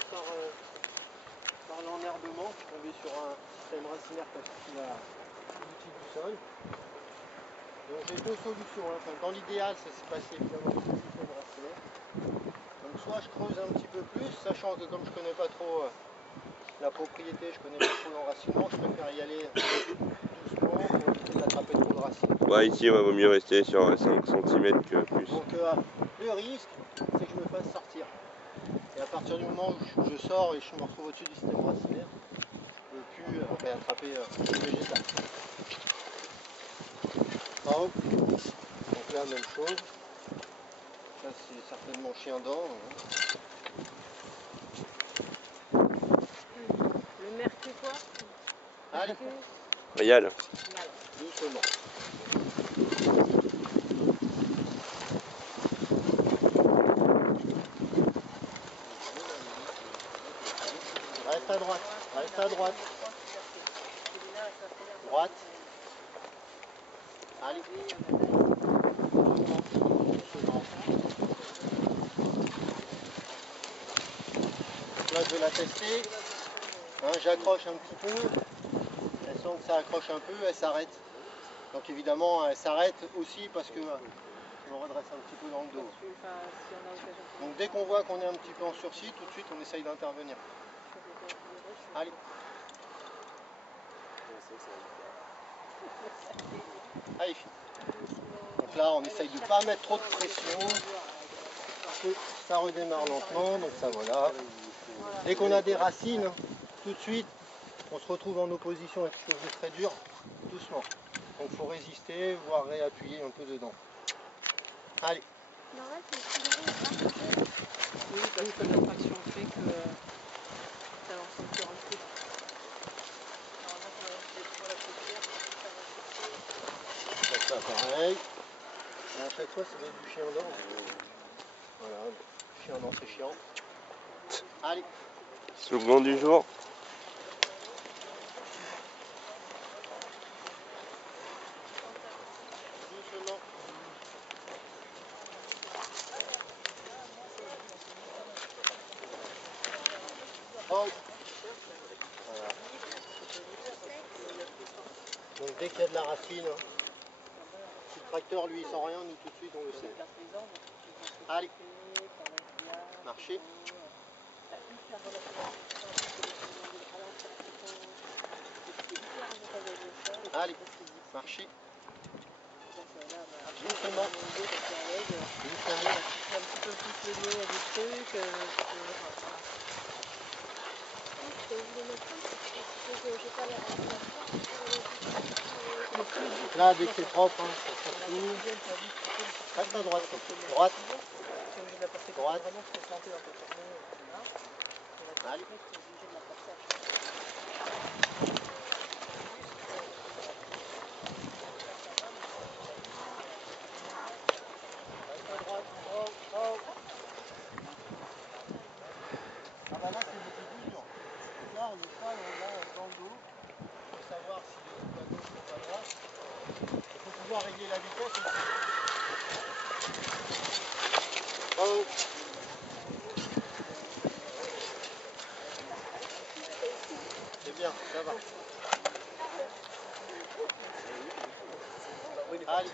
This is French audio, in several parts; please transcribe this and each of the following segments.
sortir par l'enherbement, tomber sur un système racinaire qui constitue l'outil du sol. Donc j'ai deux solutions. Hein. Enfin, dans l'idéal, ça s'est passé évidemment sur le système racinaire. Donc soit je creuse un petit peu plus, sachant que comme je connais pas trop la propriété, je connais pas trop l'enracinement, je préfère y aller doucement pour éviter d'attraper trop de racines. Ouais, ici, il vaut mieux rester sur 5 cm que plus. Donc le risque, c'est que je me fasse sortir. Et à partir du moment où je sors et je me retrouve au-dessus du système racinaire, je ne peux plus réattraper le végétal. Hop. Donc là, même chose. Ça, c'est certainement chien d'or. Le mercure quoi? Allez, Réal. doucement. Reste à droite, reste à droite. Droite. Allez. Là, je vais la tester. Hein, j'accroche un petit peu. Elle sent que ça accroche un peu, elle s'arrête. Donc évidemment, elle s'arrête aussi parce que je me redresse un petit peu dans le dos. Donc dès qu'on voit qu'on est un petit peu en sursis, tout de suite on essaye d'intervenir. Allez. Allez. Donc là, on essaye de ne pas mettre trop de pression. Parce que ça redémarre lentement, donc ça voilà. Dès qu'on a des racines, tout de suite, on se retrouve en opposition avec quelque chose de très dur, doucement. Donc il faut résister, voire réappuyer un peu dedans. Allez. Oui, parce que la traction fait que ça lance encore un peu. Ça pareil. Et à chaque fois, ça va être du chien d'or. Voilà, chien d'or c'est chiant. Allez. Slogan du jour. Doucement. Oh. Voilà. Donc dès qu'il y a de la racine, si le tracteur lui il sent rien, nous tout de suite on le sait. Allez. Marchez. Allez. Marchez. Doucement. Doucement. Un petit peu plus le nez à des trucs. Là, dès que c'est propre, hein, ça s'ouvre. Reste à droite. Droite. Droite. Allez. Reste à droite. Oh, oh. Ah bah là, c'est beaucoup plus dur. Donc là, on est pas dans le dos pour savoir si les coups à gauche ou à droite. Il faut pouvoir régler la vitesse aussi. Oh. C'est bien, ça va. Allez.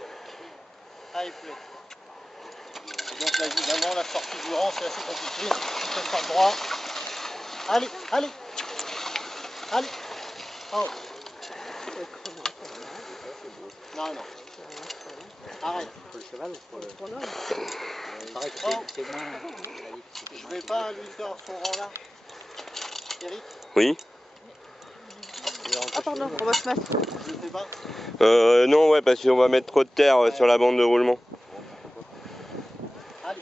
Allez, plus. Et donc là, évidemment, la sortie du rang, c'est assez compliqué. Il faut faire droit. Allez, allez. Allez. Oh. Non, non. Arrête. Pour le cheval ou pour le... Chrono. Pareil que Oh. c'est moins... Je vais pas lui faire son rang là. Eric, Oui. Ah pardon, on va se mettre. je le fais pas. Non, ouais, parce qu'on va mettre trop de terre sur la bande de roulement. Allez.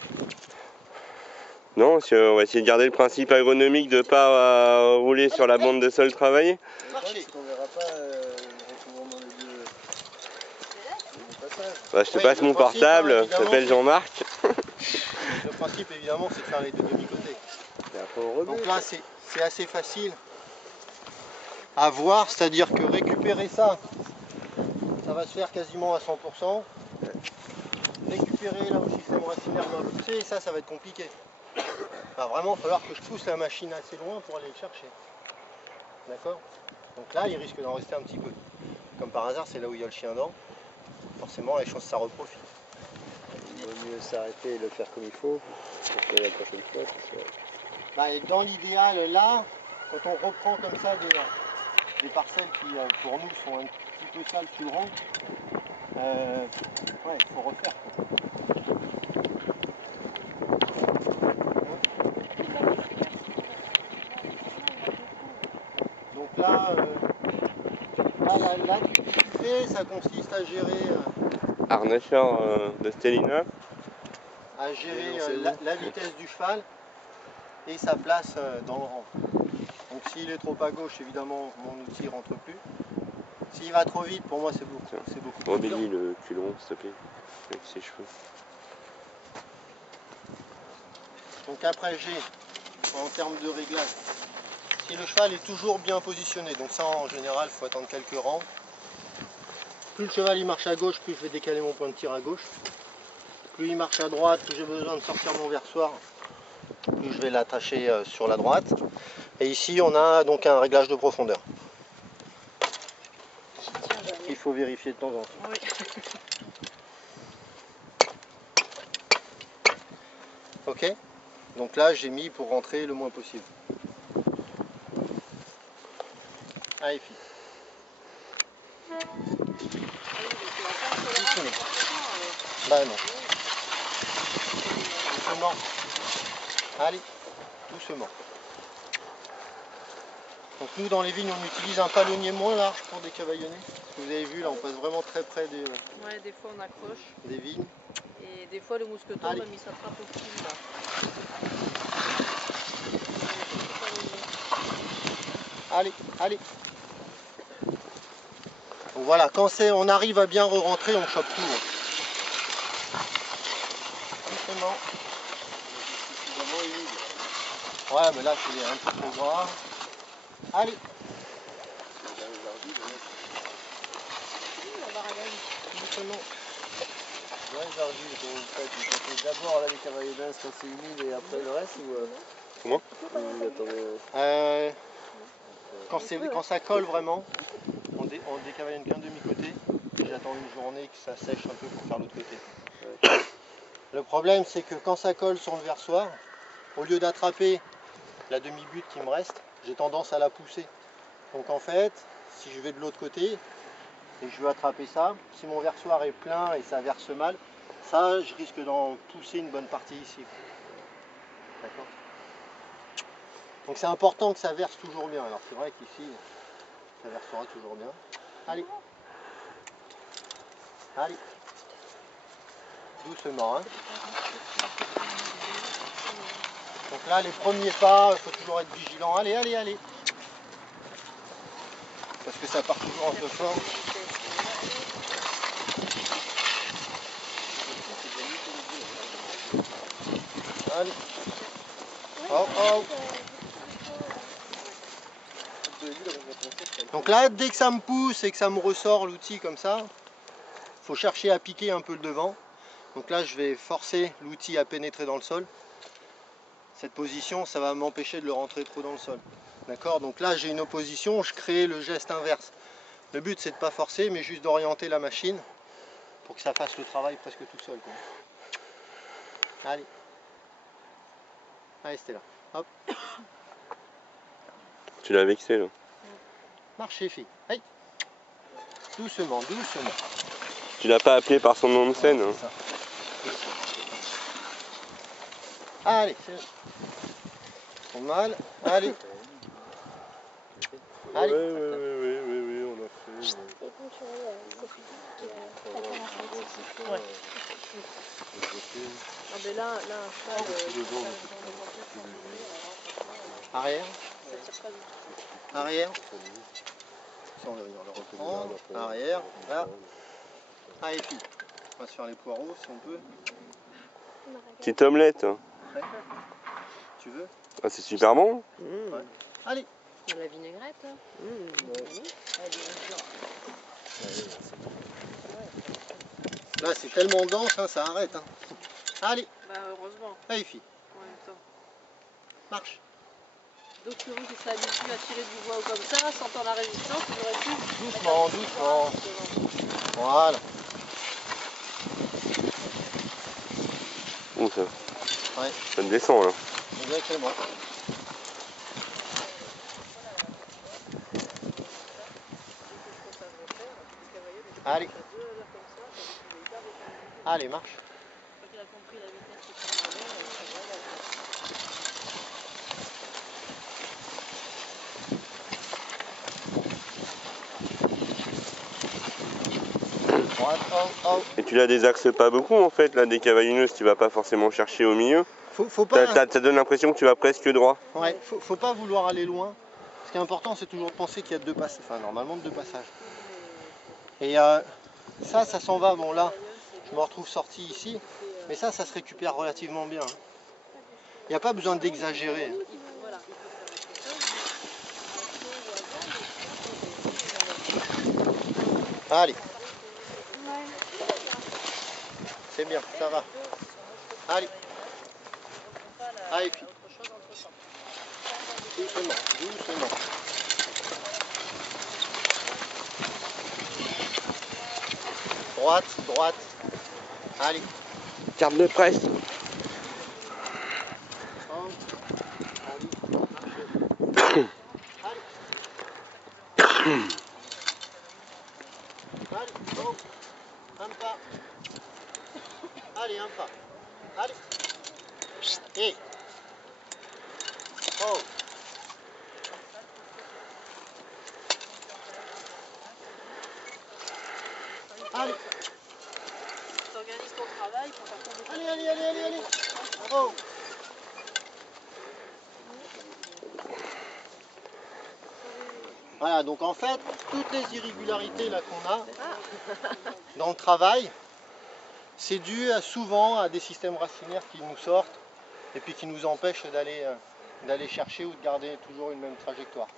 Non, on va essayer de garder le principe agronomique de ne pas rouler sur la bande de sol travaillée. Marchez. On verra pas recouvrement les deux passages. Bah, je te Oui, passe le mon principe, portable, hein, je évidemment, s'appelle c'est- Jean-Marc. Le principe évidemment c'est de faire les deux demi-côtés. Et après on remet. Donc là c'est assez facile à voir, c'est-à-dire que récupérer ça, ça va se faire quasiment à 100%. Récupérer là où le système racinaire va pousser, ça va être compliqué. va vraiment falloir que je pousse la machine assez loin pour aller le chercher. D'accord? Donc là, il risque d'en rester un petit peu. Comme par hasard, c'est là où il y a le chien dent. Forcément, les chances ça reprofite. Il vaut mieux s'arrêter et le faire comme il faut pour que la prochaine fois, tu sois... Bah, et dans l'idéal, là, quand on reprend comme ça des parcelles qui, pour nous, sont un petit peu sales sous le rang, ouais, il faut refaire, quoi. Donc là, là, ce que tu fais, ça consiste à gérer, Harnesseur de Stellina. la vitesse du cheval et sa place dans le rang. Donc s'il est trop à gauche, évidemment, mon outil ne rentre plus. S'il va trop vite, pour moi, c'est beaucoup plus Embellis dur. le culon, s'il te plaît, avec ses cheveux. Donc après, j'ai, en termes de réglage, si le cheval est toujours bien positionné, donc ça, en général, il faut attendre quelques rangs. Plus le cheval il marche à gauche, plus je vais décaler mon point de tir à gauche. Plus il marche à droite, plus j'ai besoin de sortir mon versoir, plus je vais l'attacher sur la droite. Et ici, on a donc un réglage de profondeur. Il faut vérifier de temps en temps. Oui. Ok? Donc là, j'ai mis pour rentrer le moins possible. Allez, fille. Doucement. Bah non. Doucement. Allez, doucement. Donc nous, dans les vignes, on utilise un palonnier moins large pour décavaillonner. Parce que vous avez vu, là, on passe vraiment très près Ouais, des fois on accroche. des vignes. Et des fois le mousqueton, Allez. même il s'attrape au fil là. Allez, allez. Donc voilà, quand on arrive à bien re-rentrer, on chope tout. Doucement. Ouais, mais là, c'est un peu trop gras. Allez. Doucement. Ouais, Georgie, vous faites d'abord la décavaillonnage quand c'est humide et après le reste ou Comment? vous attendez... Quand ça colle vraiment, on décavaillonne qu'un demi-côté. Et j'attends une journée que ça sèche un peu pour faire l'autre côté. Ouais. Le problème, c'est que quand ça colle sur le versoir, au lieu d'attraper la demi-butte qui me reste, j'ai tendance à la pousser. Donc en fait, si je vais de l'autre côté et je veux attraper ça, si mon versoir est plein et ça verse mal, ça, je risque d'en pousser une bonne partie ici. D'accord ? Donc c'est important que ça verse toujours bien. Alors c'est vrai qu'ici, ça versera toujours bien. Allez. Allez. Doucement. Hein. Donc là, les premiers pas, il faut toujours être vigilant. Allez, allez, allez. Parce que ça part toujours un peu fort. Allez. Oh, oh. Donc là, dès que ça me pousse et que ça me ressort l'outil comme ça, il faut chercher à piquer un peu le devant. Donc là, je vais forcer l'outil à pénétrer dans le sol. Cette position, ça va m'empêcher de le rentrer trop dans le sol. D'accord? Donc là, j'ai une opposition, je crée le geste inverse. Le but, c'est de ne pas forcer, mais juste d'orienter la machine pour que ça fasse le travail presque tout seul, quoi. Allez. Allez, Stella. Hop. Tu l'as vexé là. Marchez, fille. Aïe. Doucement, doucement. Tu l'as pas appelé par son nom de scène. Hein. C'est ça. Allez, c'est trop mal. Allez. Allez. Oui, on a fait. Et quand tu vois, c'est plus Ouais. Ah ben là un cheval, Arrière. ça tire pas du tout. Arrière. Ça, on va venir le reprendre. Arrière. Là. Allez, fille. On va se faire les poireaux si on peut. Petite omelette. Hein. Tu veux? Ah, c'est super bon. Ouais. Allez. De la vinaigrette. Hein. Là, c'est tellement dense, hein, ça arrête. Hein. Allez. Bah heureusement, Allez, fille. en même temps. Marche. Donc le rouge il s'habitue à tirer du bois comme ça, sentant la résistance, il aurait pu... Doucement, doucement. Voilà. Ouh, ça, Ouais, ça descend là. exactement. Allez. Allez, marche. Quand il a compris la vitesse que ça allait, ça va, Droite, oh, oh. Et tu la désaxes pas beaucoup en fait, là, des cavaillonneuses, tu vas pas forcément chercher au milieu. Faut pas, Ça donne l'impression que tu vas presque droit. ouais, faut pas vouloir aller loin. Ce qui est important, c'est toujours de penser qu'il y a deux passages, enfin normalement deux passages. Et ça s'en va. Bon là, je me retrouve sorti ici, mais ça se récupère relativement bien. Il n'y a pas besoin d'exagérer. voilà. Allez. C'est bien, ça va. Allez. Allez, fille. Doucement, doucement. Droite, droite. Allez. Carte de presse. Allez, oh, un pas. Allez, un pas. Allez. Et. Oh. Allez. T'organises ton travail pour faire ton Allez, allez, allez, allez, allez. Oh. Voilà, donc en fait, toutes les irrégularités là qu'on a dans le travail, c'est dû souvent à des systèmes racinaires qui nous sortent et puis qui nous empêchent d'aller chercher ou de garder toujours une même trajectoire.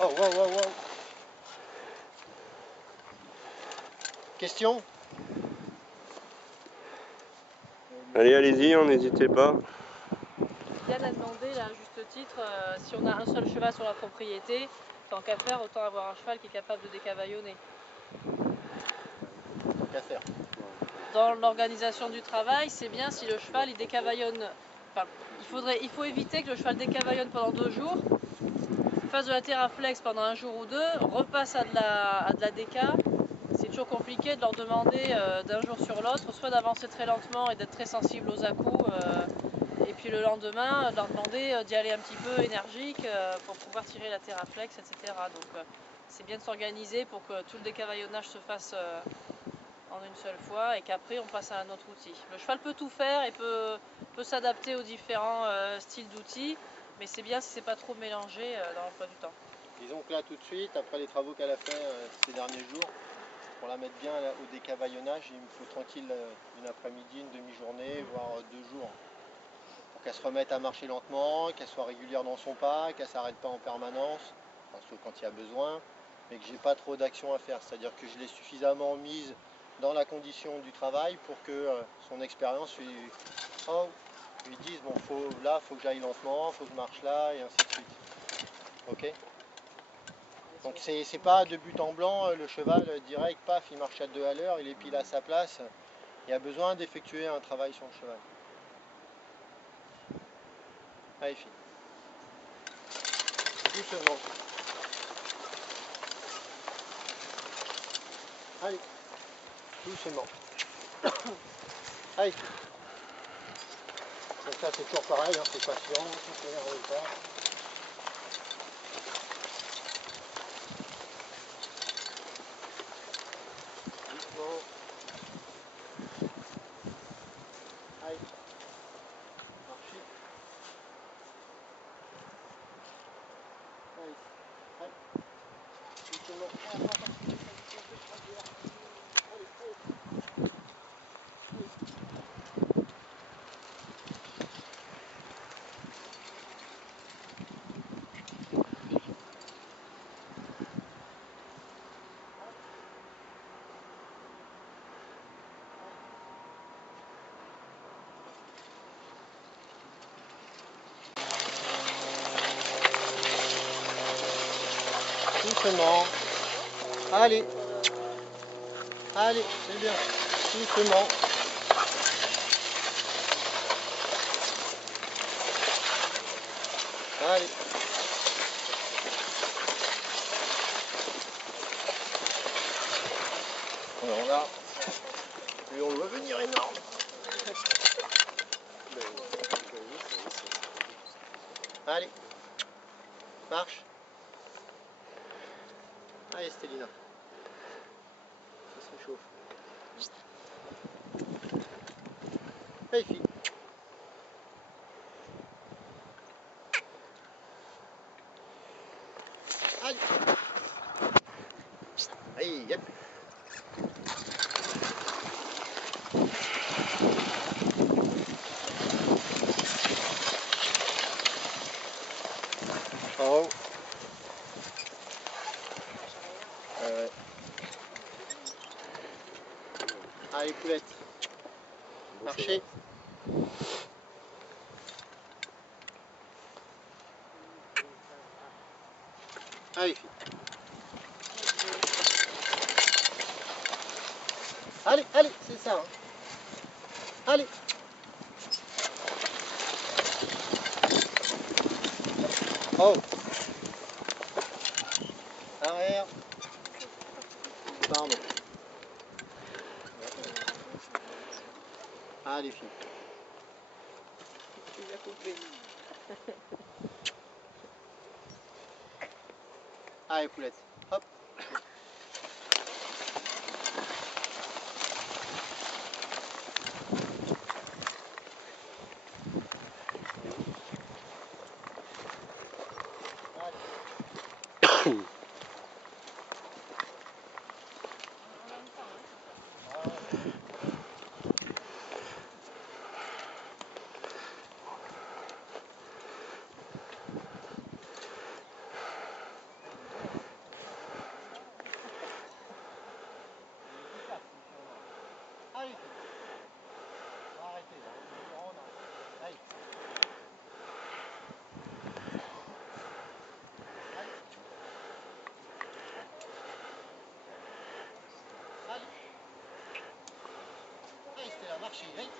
Oh, wow, wow, wow. Question? Allez, allez-y, n'hésitez pas. Yann a demandé là, à juste titre, si on a un seul cheval sur la propriété, tant qu'à faire, autant avoir un cheval qui est capable de décavaillonner. Tant qu'à faire. Dans l'organisation du travail, c'est bien si le cheval il décavaillonne. Enfin, il faut éviter que le cheval décavaillonne pendant 2 jours, fasse de la Terraflex pendant 1 jour ou 2, repasse à de la déca. C'est toujours compliqué de leur demander d'un jour sur l'autre, soit d'avancer très lentement et d'être très sensible aux à-coups, et puis le lendemain, de leur demander d'y aller un petit peu énergique pour pouvoir tirer la Terraflex, etc. Donc c'est bien de s'organiser pour que tout le décavaillonnage se fasse en une seule fois et qu'après on passe à un autre outil. Le cheval peut tout faire et peut s'adapter aux différents styles d'outils, mais c'est bien si c'est pas trop mélangé dans l'emploi du temps. Disons que là tout de suite, après les travaux qu'elle a fait ces derniers jours, pour la mettre bien là, au décavaillonnage, il me faut tranquille une après-midi, une demi-journée, voire 2 jours. Pour qu'elle se remette à marcher lentement, qu'elle soit régulière dans son pas, qu'elle ne s'arrête pas en permanence, enfin, sauf quand il y a besoin, mais que j'ai pas trop d'action à faire. C'est-à-dire que je l'ai suffisamment mise dans la condition du travail pour que son expérience lui dise bon là faut que j'aille lentement, faut que je marche là et ainsi de suite. Ok? Donc c'est pas de but en blanc, le cheval direct, paf, il marche à 2 à l'heure, il est pile à sa place. Il y a besoin d'effectuer un travail sur le cheval. Allez, fille. Doucement. Allez. Doucement. Allez. Donc ça c'est toujours pareil, hein, c'est patient, on s'énerve pas. Doucement. Allez. Marchez. Allez. Allez. Doucement. doucement. Allez. Allez, c'est bien. Doucement. Allez. Alors là, lui on le voit venir énorme. Allez, marche. Allez Stélina. Ça se réchauffe. Allez fille. Allez. Allez, yep. En haut. Allez poulette. Marchez. Allez fille. Allez, allez, c'est ça. Hein. Allez. Oh. Arrière. Pardon. Allez filles. Tu l'as coupé. Allez poulette. Hop. Allez. On va arrêter là. On arrête. Allez. Allez. Allez, c'était la marche, vite.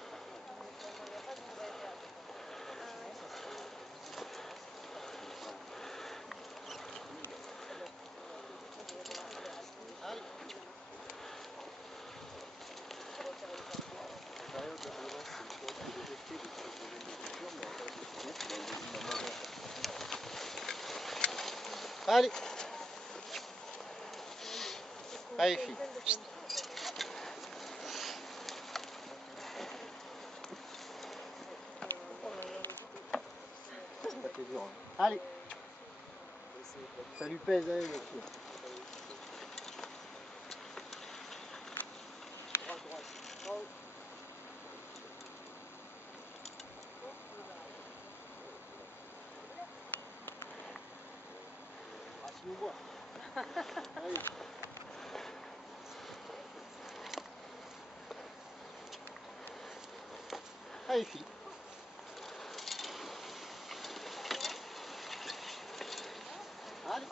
Allez. Allez. Allez filles. Allez. Ça lui pèse, hein, les filles. Ah, si on voit. Allez. Allez, filles. Allez.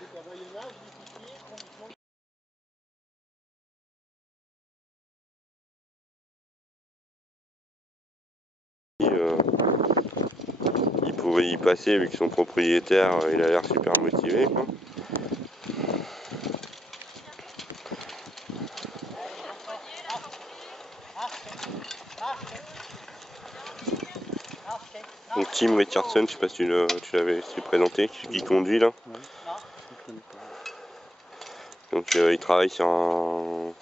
Décavaillonnage, liquéfié, condition. Il pourrait y passer vu que son propriétaire il a l'air super motivé quoi. Donc Tim Richardson, je sais pas si tu l'avais présenté, qui conduit là. Donc il travaille sur un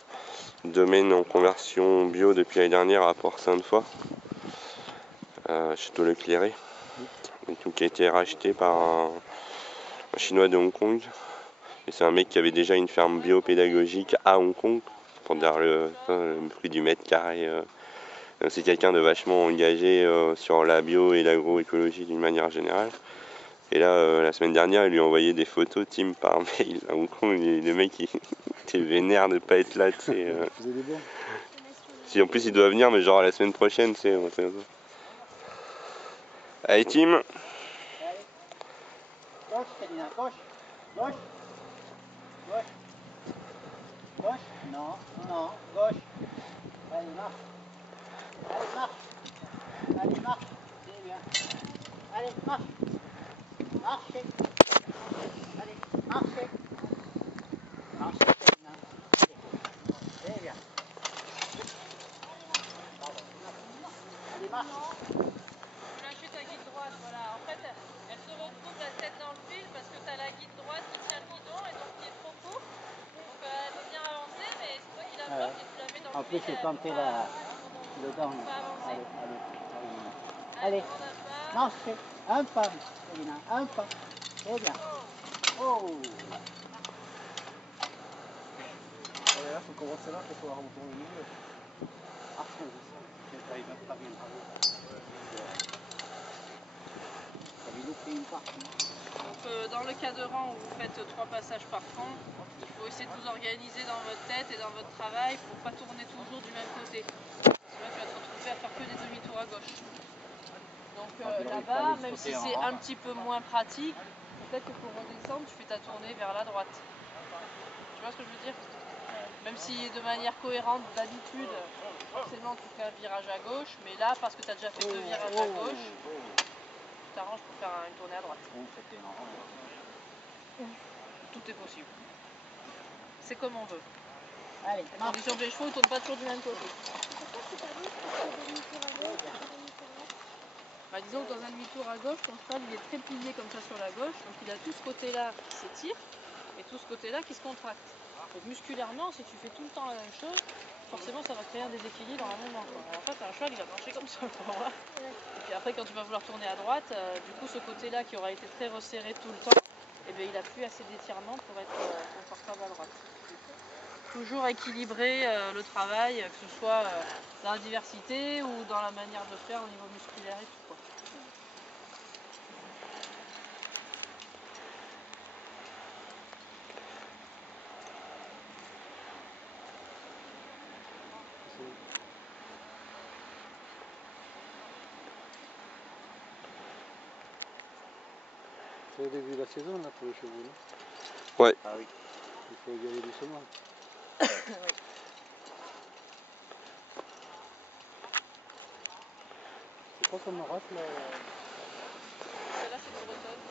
domaine en conversion bio depuis l'année dernière à Port-Sainte-Foy, Château Leclerc, qui a été racheté par un Chinois de Hong Kong. Et c'est un mec qui avait déjà une ferme biopédagogique à Hong Kong, pour dire le prix du mètre carré. C'est quelqu'un de vachement engagé sur la bio et l'agroécologie d'une manière générale. Et là, la semaine dernière, il lui a envoyé des photos, Tim, par mail à Hong Kong. Et le mec, il était vénère de pas être là, tu sais. Vous avez des bons. Si en plus il doit venir, mais genre la semaine prochaine, tu sais. Allez, Tim. Gauche, Kalina, gauche. Gauche. Gauche. Gauche. Non, non, gauche. Allez, marche. Allez, marche. Allez, marche. C'est bien. Allez, marche. Marchez. Allez, marchez. Marchez, Kalina. C'est bien. Allez, marche. Tu lâches ta guide droite, voilà. En fait, elle se retrouve la tête dans le fil parce que tu as la guide droite qui tient le guidon et donc qui est trop court. Donc elle veut bien avancer, mais c'est toi qui la bloques et tu la mets dans le fil. En plus, c'est quand t'es là, dedans. Allez, allez. Allez, marchez. Un pas, Kalina, un pas. C'est bien. Oh. Ouais, là, faut commencer là pour pouvoir remonter au milieu. Ah, il va pas bien parler. Ça lui loupé une partie. Donc dans le cadran où vous faites 3 passages par tronc, il faut essayer de vous organiser dans votre tête et dans votre travail pour pas tourner toujours du même côté. Parce que là tu vas te retrouver à faire que des demi-tours à gauche. Donc là-bas, même si c'est un petit peu moins pratique, peut-être que pour redescendre, tu fais ta tournée vers la droite. Tu vois ce que je veux dire? Même si de manière cohérente, d'habitude, forcément tu fais un virage à gauche, mais là, parce que tu as déjà fait 2 virages à gauche, tu t'arranges pour faire une tournée à droite. Tout est possible. C'est comme on veut. Allez, À condition que les chevaux ne tournent pas toujours du même côté. Pourquoi c'est pas bon parce que demi-tour à gauche, demi-tour à droite? Bah, disons que dans un demi-tour à gauche, ton cheval il est très plié comme ça sur la gauche, donc il a tout ce côté-là qui s'étire et tout ce côté-là qui se contracte. Donc musculairement, si tu fais tout le temps la même chose, forcément ça va créer un déséquilibre dans un moment. En fait, un cheval il va marcher comme ça. Voilà. Et puis après, quand tu vas vouloir tourner à droite, du coup ce côté-là qui aura été très resserré tout le temps, eh bien, il n'a plus assez d'étirement pour être confortable à droite. Toujours équilibrer le travail, que ce soit dans la diversité ou dans la manière de faire au niveau musculaire et tout, quoi. C'est au début de la saison là pour les chevaux. Là. Ouais. Ah oui. Il faut y aller doucement. Oui. C'est pas comme un race là. Celle-là c'est une bretonne.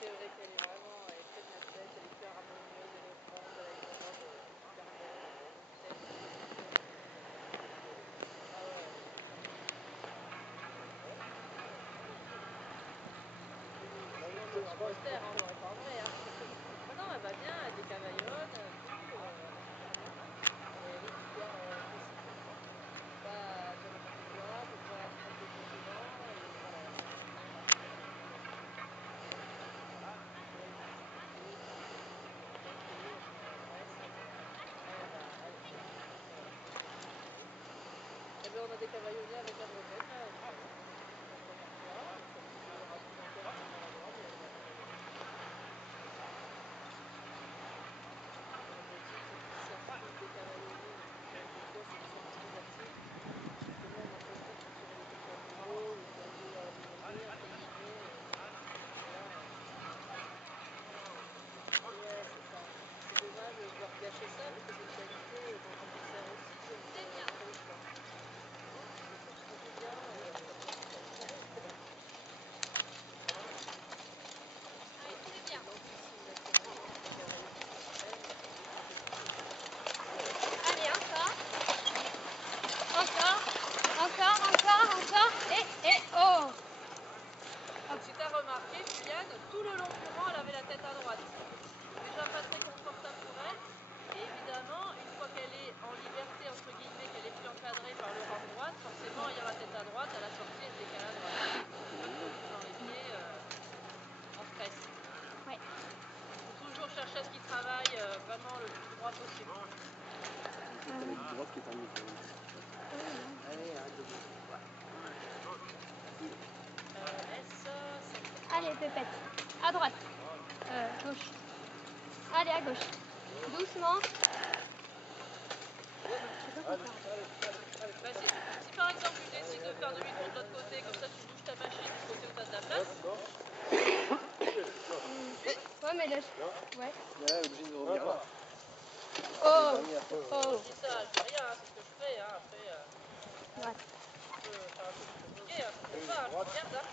C'est vrai qu'elle est vraiment très bien faite, elle est hyper harmonieuse, elle est ronde, elle a une robe super belle, une tête. Ah ouais. En Angleterre, on l'aurait pas en vrai. Hein. Ah non, elle va bien, elle décavaillonne, tout. Elle est hyper précise. Pas dire n'importe quoi, faut pas tromper trop souvent. Et voilà. Eh bien, on a décavaillonné avec la bretonne, là, tout à l'heure. La première fois, ça faisait argumentaire à son endroit, mais elle a décavaillonné. L'objectif, c'est qu'ils savent tous décavaillonner, mais des fois, c'est des sorties négatives. Justement, on empêche pas de sortir les trucs à nouveau, ou de un peu harmoniser, entre guillemets. Voilà. Ouais, c'est ça. C'est dommage de devoir gâcher ça, parce que c'est une qualité dont on se sert aussi, donc on n'autorise pas. C'est sûr que c'est bien. Juliane, tout le long du rang, elle avait la tête à droite. Déjà pas très confortable pour elle. Et évidemment, une fois qu'elle est en liberté, entre guillemets, qu'elle est plus encadrée par le rang de droite, forcément, ayant la tête à droite, à la sortie, elle décale à droite. Dans les pieds, en stress. Ouais. Il faut toujours chercher à ce qu'il travaille vraiment le plus droit possible. Avec une droite qui est en micro. Allez, arrête de bouger. Allez, Pépette. À droite. Gauche. Allez, à gauche. Doucement. Bah, si par exemple tu décides de faire demi-tour de l'autre côté, comme ça tu bouges ta machine du côté où tu as de la place. Ouais, mais là. Ouais. Là, obligé de revenir là. Oh. Je dis ça, je dis rien, c'est ce que je fais. Hein. Après, Ouais. tu peux faire un peu plus compliqué, hein. Je sais pas, je regarde. Hein.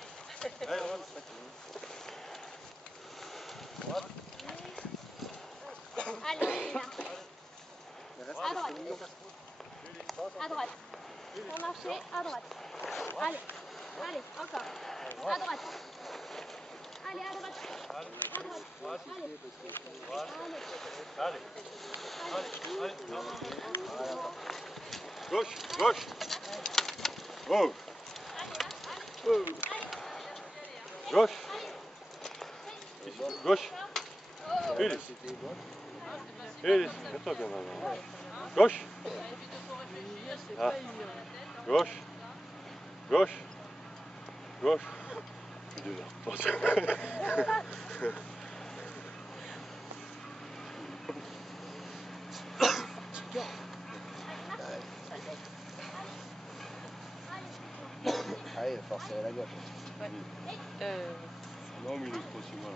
Allez, Lina. À droite. À droite. Pour marcher, à droite. Allez. Allez, encore. À droite. Allez, à droite. À droite. Allez. Gauche, gauche. Oh. Gauche. Gauche. Ulysse. Ulysse, mets-toi bien maintenant. Gauche. Ah. Gauche. Gauche. Gauche. Allez, il va falloir serrer la gauche. Non, mais il est trop si mal.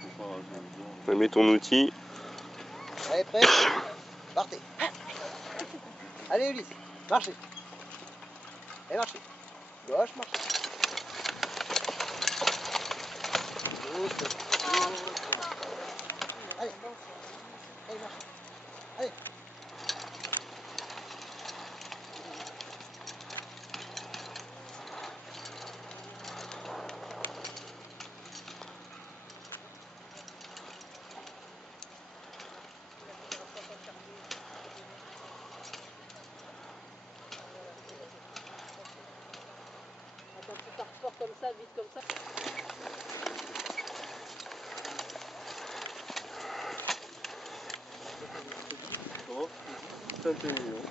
Faut pas rajouter. Ouais, mets ton outil. Allez, prêt? Partez. Allez, Ulysse, marchez. Et marchez. Gauche, marchez. Gauche. Allez. Allez, marchez. Allez. Quand tu pars fort comme ça, vite comme ça. Comment? 51 millions.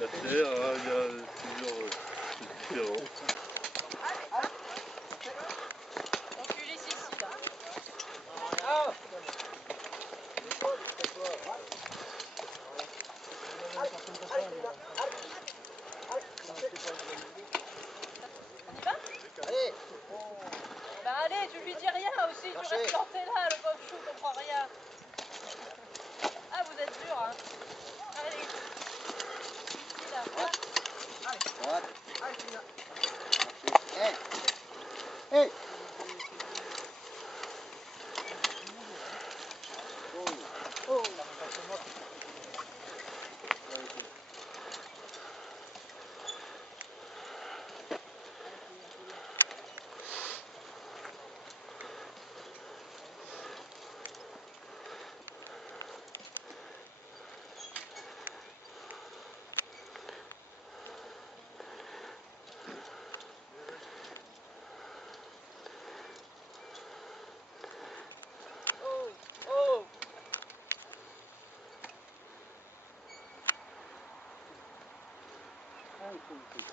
La terre, il y a plusieurs différents. Donc Ulysse ici, là. On y va? Allez. Bah allez, tu lui dis rien aussi, tu Marchez. restes planté là, le pauvre chou comprend rien. Ah, vous êtes dur, hein. Allez. Ici, là. Droite. Marchez. Hey. Oh. Oh, oh.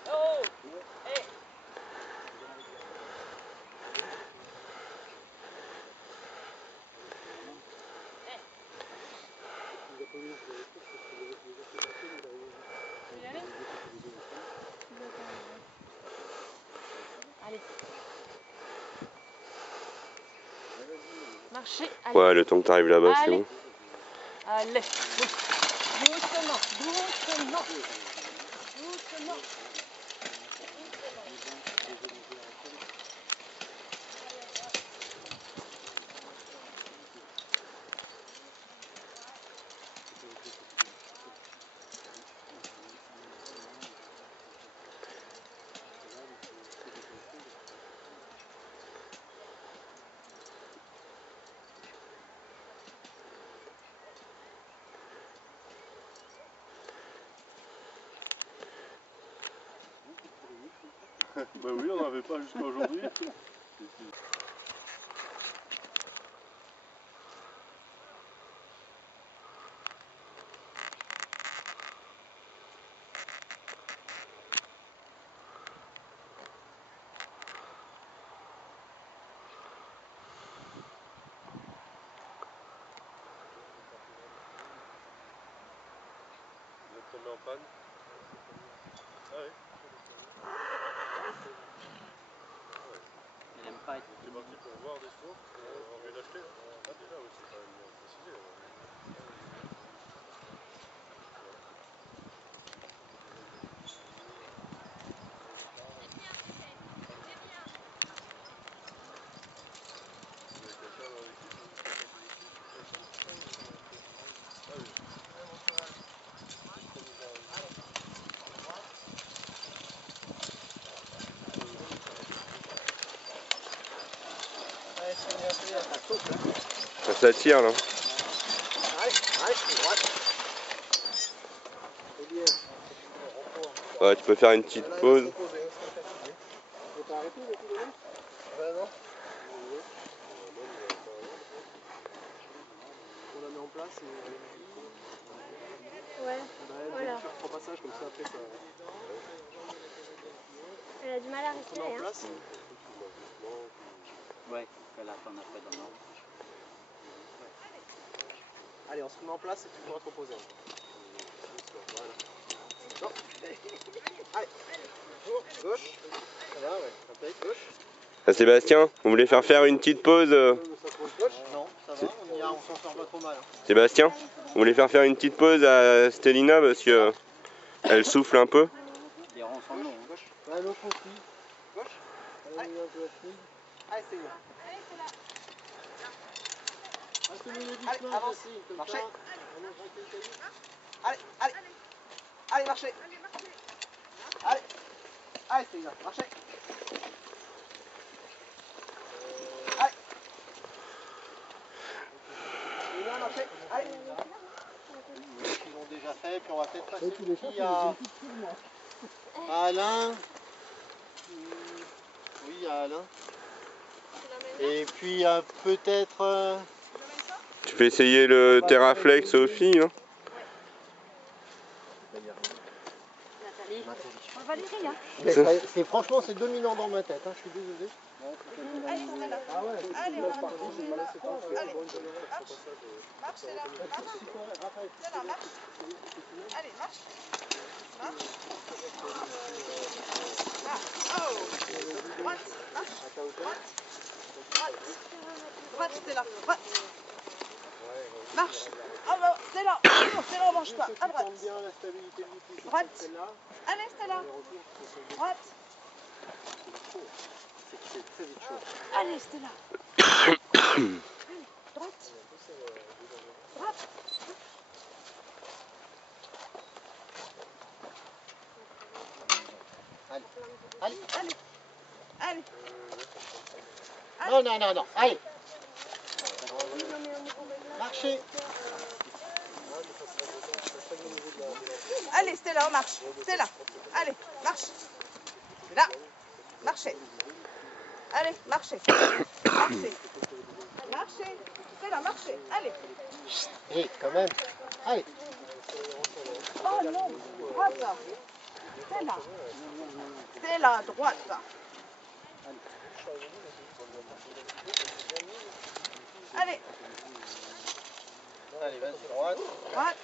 Oh. Hey. Tu veux y aller? Allez. Marchez, allez. Ouais, le temps que t'arrives là-bas, c'est Allez. bon. Allez. Doucement, doucement. Doucement. Bah oui, on n'en avait pas jusqu'à aujourd'hui. Vous êtes tombé en panne? Ah oui. Il aime pas être. C'est parti pour voir des fois, on vient d'acheter. Ah déjà oui, c'est quand même bien précisé. Ça tire là. Ouais, tu peux faire une petite pause. On la met en place et Ouais, voilà. sur 3 passages comme ça après ça. Elle a du mal à On met respirer. en Hein. place. Ouais, qu'elle attend après dans l'ordre. Allez, on se remet en place et tu pourras te reposer. Voilà. Non. Allez. Gauche. Ça va, ouais. Impec, gauche. Ah, Sébastien, vous voulez faire une petite pause Gauche. Non, ça va, on s'en sort pas trop mal. Hein. Sébastien, vous voulez faire une petite pause à Stélina parce que elle souffle un peu. Les ronds sont longs. Gauche. Ouais, l'autre aussi. Gauche. Allez, allez, c'est bien. Allez, avance. Marchez. Allez, allez. Allez, marchez. Allez. Allez, c'est bien. Marchez. Allez. C'est bien, marchez. Allez. Ils l'ont déjà fait, puis on va peut-être passer ici à Alain. Oui, à Alain. Et puis peut-être... Tu peux essayer le Terraflex Sophie, hein. Valérie, hein. Franchement, c'est dominant dans ma tête, hein, je suis désolé. Allez, Stella. Ah ouais, Allez, on va te manger. Allez, marche. marche, Stella. Marche. Stella, marche. Allez, marche. Marche. Oh. Droite, marche. Droite. Droite. Droite, Stella. Droite. Marche. Ah bah, Stella. Non, Stella, on mange pas. À droite. Droite. Allez, Stella. Droite. C'est très vite chaud. Allez, Stella. Allez, droite. Droite. Allez. Allez. Allez. Allez. Non, non, non, non. Allez. Marchez. Allez, Stella, on marche. Stella, allez, marche. Là, marchez. Allez, marchez. Marchez. Marchez. Stella, marchez. Allez. Hé, quand même. Allez. Oh non, droite. Stella. Stella, droite. Allez, Allez, vas-y, droite. droite.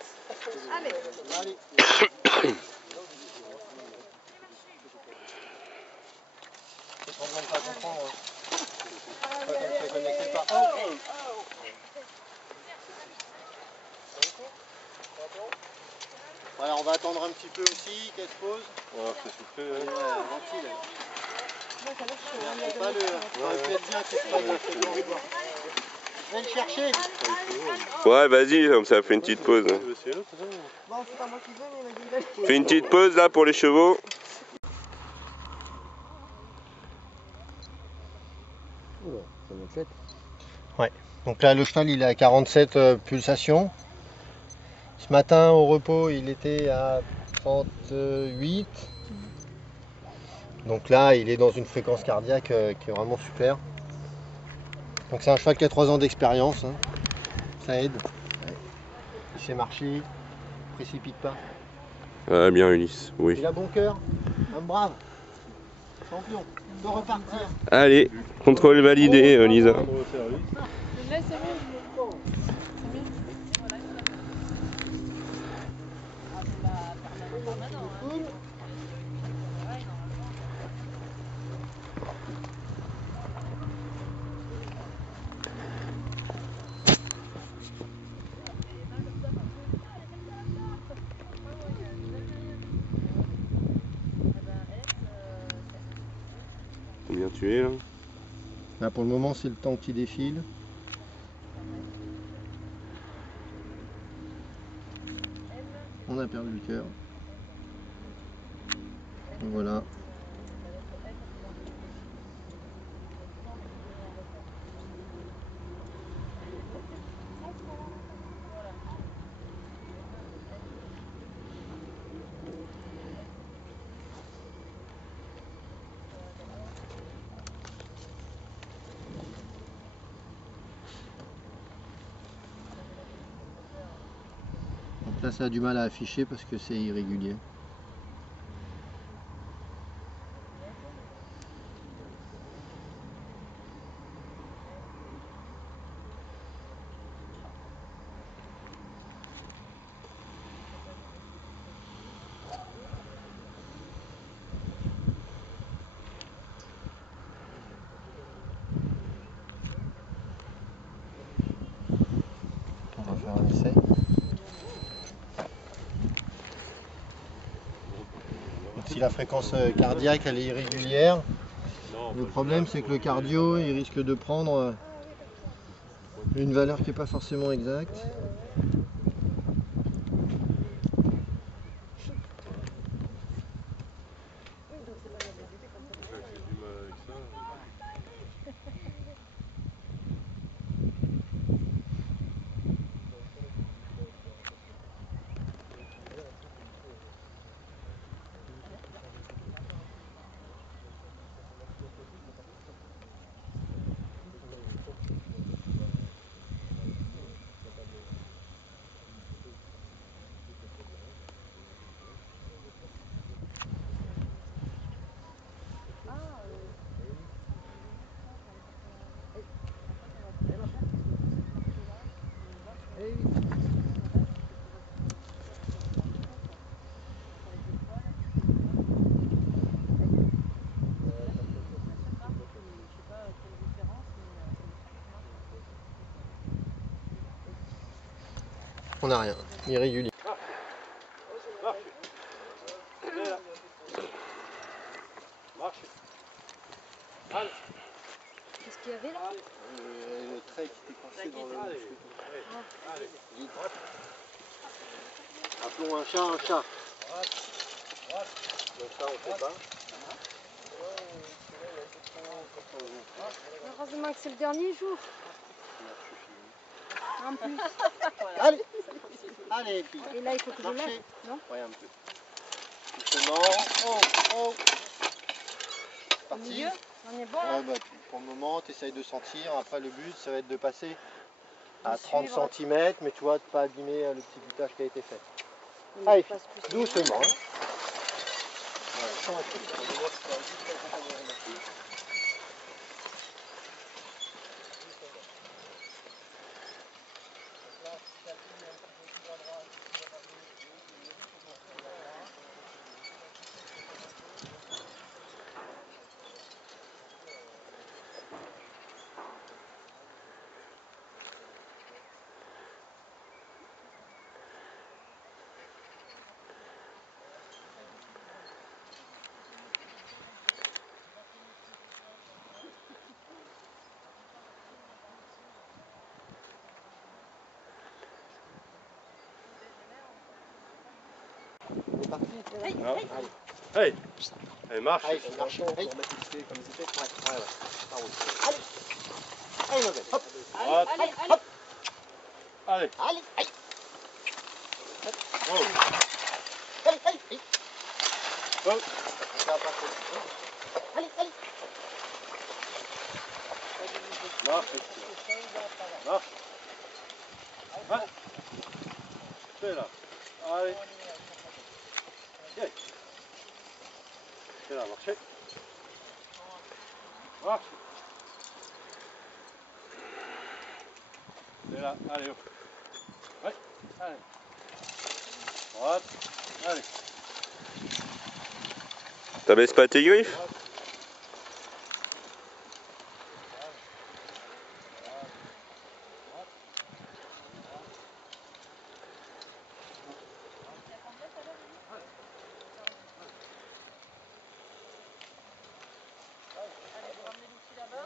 Allez. Allez. C'est pour ne pas comprendre. Pas comme ça, connaissez pas. Oh. Voilà, on va attendre un petit peu aussi, qu'elle se pose. Ouais, c'est soufflé. Ouais, tranquille. C'est pas le... Ça aurait pu être bien qu'il se passe. Viens le chercher. Ouais, vas-y, comme ça fait une petite pause. Bon, c'est pas moi qui veux, mais il m'a dit d'aller. Fais une petite pause là pour les chevaux. Ouais, donc là le cheval il est à 47 pulsations. Ce matin au repos il était à 38. Donc là, il est dans une fréquence cardiaque qui est vraiment super. Donc c'est un cheval qui a 3 ans d'expérience, hein. Ça aide. Ouais. Il sait marcher, il précipite pas. Ah, bien Ulysse, oui. Il a bon cœur, un brave. Champion, il doit repartir. Allez, contrôle validé, Lisa. Le lait, c'est mieux. C'est mieux. Voilà, il faut la permanent, hein. Cool. Ouais, normalement. Combien tu es là? Là pour le moment c'est le temps qui défile. On a perdu le cœur. Voilà. Donc là ça a du mal à afficher parce que c'est irrégulier. On va faire un essai. Donc si la fréquence cardiaque elle est irrégulière, le problème c'est que le cardio il risque de prendre une valeur qui n'est pas forcément exacte. On n'a rien, irrégulier. Qu'est-ce qu'il y avait là? Le trait qui était coincé dans le... Appelons un chat un chat. Donc ça on fait pas. Heureusement que c'est le dernier jour. En plus. Allez, allez fille. Et là, il faut que je Marchez. lève, non? Ouais, un peu. Doucement. Oh, oh. Au Parti. milieu, on est bon là? Ouais, bah, pour le moment, tu essayes de sentir. Après, le but, ça va être de passer à De 30 suivre. cm, mais tu vois, de pas abîmer le petit butage qui a été fait. On Allez, passe plus doucement. Hein. Ouais, sans la C'est parti. Hey, allez, marche. Allez, marche. Allez. Comme ils étaient. Ouais, ouais. Ça roule. Allez. Allez, ma belle. Hop. Droite. Allez, allez. Allez. Allez, allez. Oh. Allez, allez, allez. Oh. Ça va passer. Marche. Marche. Ah. Fais là. Allez. Tiens. Fais là, marchez. Marche. Fais là, allez hop. Ouais, allez. Droite. Allez. T'abaisses pas tes griffes? Allez, vous ramenez l'outil là-bas.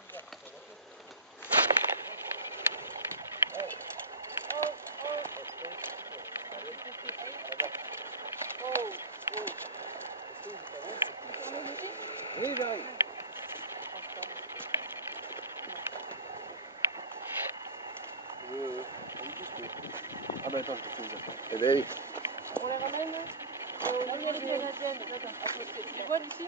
Oui, j'arrive. Ah bah attends, je te fais les affaires. Eh ben allez. On les ramène là. Les bois d'ici.